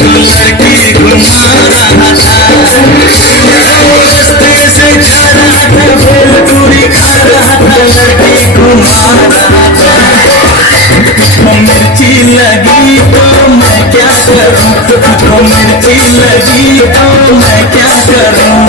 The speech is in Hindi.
लड़की घुमा रहा था, रास्ते से जा रहा था, भेलपुरी खा रहा था, लड़की घुमा रहा था। तुझको मिर्ची लगी तो मैं क्या करूं, तुझको मिर्ची लगी तो मैं क्या करूं।